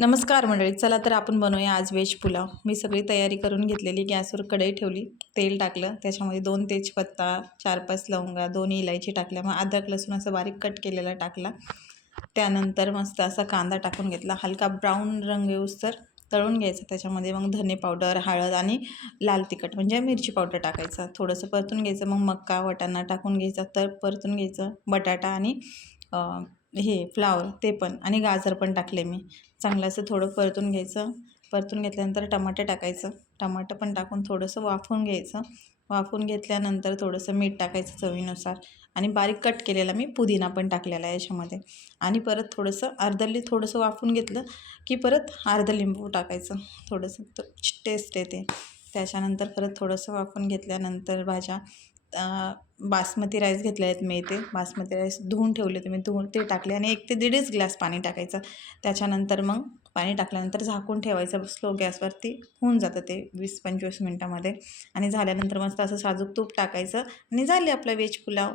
नमस्कार मंडळी, चला तर आपण बनवूया आज व्हेज पुलाव. मी सगळी तयारी करून घेतलेली. गॅसवर कढई ठेवली, तेल टाकलं, त्याच्यामध्ये 2 तेजपत्ता, 4-5 लवंगा, 2 इलायची टाकल्या, मग अद्रक लसूण असं बारीक कट केलेला टाकला. त्यानंतर मस्त असा कांदा टाकून घेतला, हलका ब्राऊन रंग येऊस्तर तळून घ्यायचा. त्याच्यामध्ये मग धने पावडर, हळद आणि लाल तिखट म्हणजे मिरची पावडर टाकायचं. थोडंसं परतून घ्यायचं. मग मका वाटाणा टाकून घ्यायचा, तर परतून घ्यायचं. बटाटा आणि हे फ्लावर ते पण आणि गाजर पण टाकले मी. चांगलं असं थोडं परतून घ्यायचं. परतून घेतल्यानंतर टमाटर टाकायचं. टमाटर पण टाकून थोडंसं वाफवून घ्यायचं. वाफवून घेतल्यानंतर थोडंसं मीठ टाकायचं चवीनुसार आणि बारीक कट केलेला मी पुदिना पण टाकलेला आहे याच्यामध्ये. आणि परत थोडंसं थोडंसं वाफवून घेतलं की परत अर्ध लिंबू टाकायचं. थोडंसं टेस्ट येते. त्याच्यानंतर परत थोडंसं वाफवून घेतल्यानंतर भाज्या बासमती राईस घेतले आहेत मी. ते बासमती राईस धुवून ठेवले मी, ते टाकले आणि 1 ते 1.5 ग्लास पाणी टाकायचं. त्याच्यानंतर मग पाणी टाकल्यानंतर झाकून ठेवायचं स्लो गॅसवरती. होऊन जातं ते 20-25 मिनटामध्ये आणि झाल्यानंतर मस्त असं साजूक तूप टाकायचं आणि झाले आपला व्हेज पुलाव.